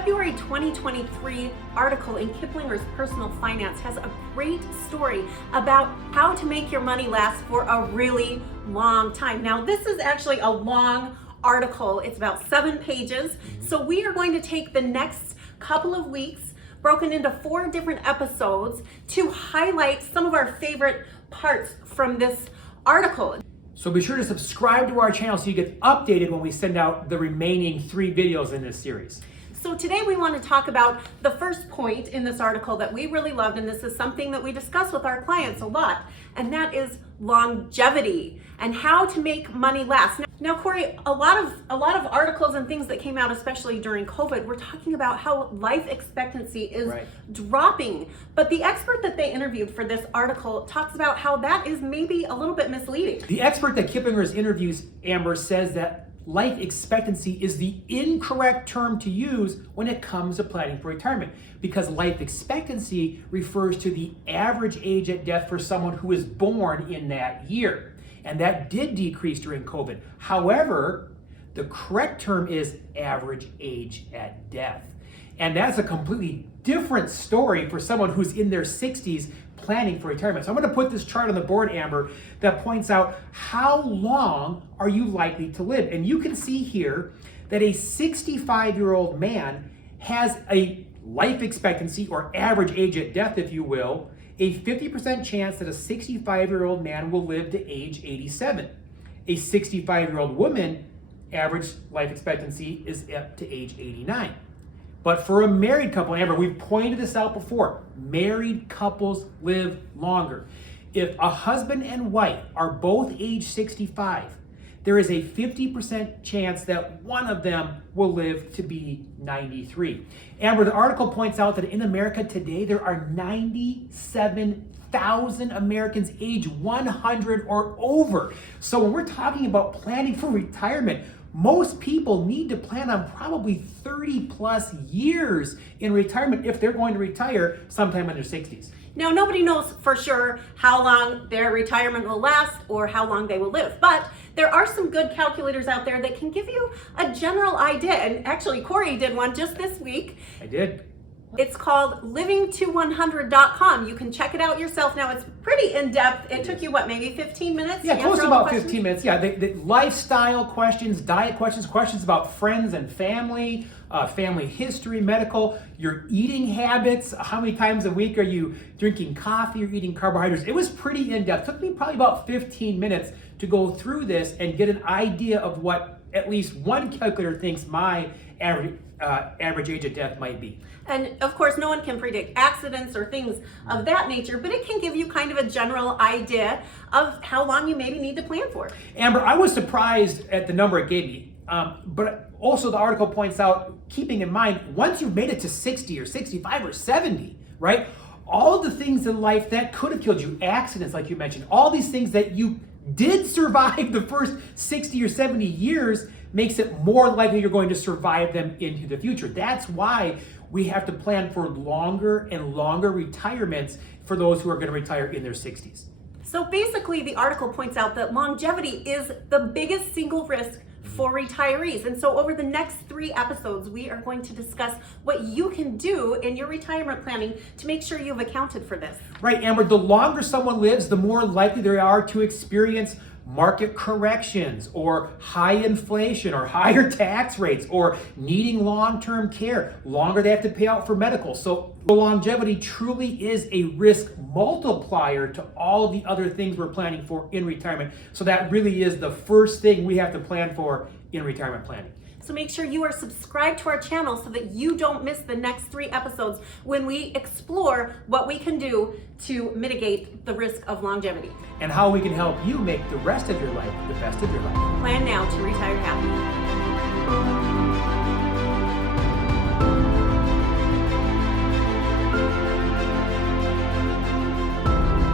February 2023 article in Kiplinger's Personal Finance has a great story about how to make your money last for a really long time. Now, this is actually a long article. It's about 7 pages. So we are going to take the next couple of weeks, broken into 4 different episodes, to highlight some of our favorite parts from this article. So be sure to subscribe to our channel so you get updated when we send out the remaining 3 videos in this series. So today we want to talk about the first point in this article that we really loved, and this is something that we discuss with our clients a lot, and that is longevity and how to make money last. Now, Corey, a lot of articles and things that came out, especially during COVID, were talking about how life expectancy is dropping. But the expert that they interviewed for this article talks about how that is maybe a little bit misleading. The expert that Kiplinger's interviews, Amber, says that life expectancy is the incorrect term to use when it comes to planning for retirement, because life expectancy refers to the average age at death for someone who is born in that year. And that did decrease during COVID. However, the correct term is average age at death. And that's a completely different story for someone who's in their 60s planning for retirement. So I'm going to put this chart on the board, Amber, that points out how long are you likely to live. And you can see here that a 65-year-old man has a life expectancy, or average age at death, if you will, a 50% chance that a 65-year-old man will live to age 87. A 65-year-old woman, average life expectancy is up to age 89. But for a married couple, Amber, we've pointed this out before, married couples live longer. If a husband and wife are both age 65, there is a 50% chance that one of them will live to be 93. Amber, the article points out that in America today, there are 97,000 Americans age 100 or over. So when we're talking about planning for retirement, most people need to plan on probably 30 plus years in retirement if they're going to retire sometime in their 60s. Now, nobody knows for sure how long their retirement will last or how long they will live, but there are some good calculators out there that can give you a general idea. And actually, Corey did one just this week. I did. It's called livingto100.com. You can check it out yourself. Now, it's pretty in-depth. It took you, what, maybe 15 minutes? Yeah, close to about 15 minutes. Yeah, the lifestyle questions, diet questions, questions about friends and family, family history, medical, your eating habits, how many times a week are you drinking coffee or eating carbohydrates. It was pretty in-depth. It took me probably about 15 minutes to go through this and get an idea of what at least one calculator thinks my average age of death might be. And of course, no one can predict accidents or things of that nature, but it can give you kind of a general idea of how long you maybe need to plan for. Amber, I was surprised at the number it gave me, but also the article points out, keeping in mind, once you've made it to 60 or 65 or 70, right? All of the things in life that could have killed you, accidents like you mentioned, all these things that you did survive the first 60 or 70 years makes it more likely you're going to survive them into the future. That's why we have to plan for longer and longer retirements for those who are going to retire in their 60s. So basically, the article points out that longevity is the biggest single risk for retirees. And so over the next 3 episodes, we are going to discuss what you can do in your retirement planning to make sure you've accounted for this. Right, Amber, the longer someone lives, the more likely they are to experience market corrections or high inflation or higher tax rates or needing long-term care. Longer they have to pay out for medical. So longevity truly is a risk multiplier to all of the other things we're planning for in retirement. So that really is the first thing we have to plan for in retirement planning. So make sure you are subscribed to our channel so that you don't miss the next 3 episodes when we explore what we can do to mitigate the risk of longevity. And how we can help you make the rest of your life the best of your life. Plan now to retire happy.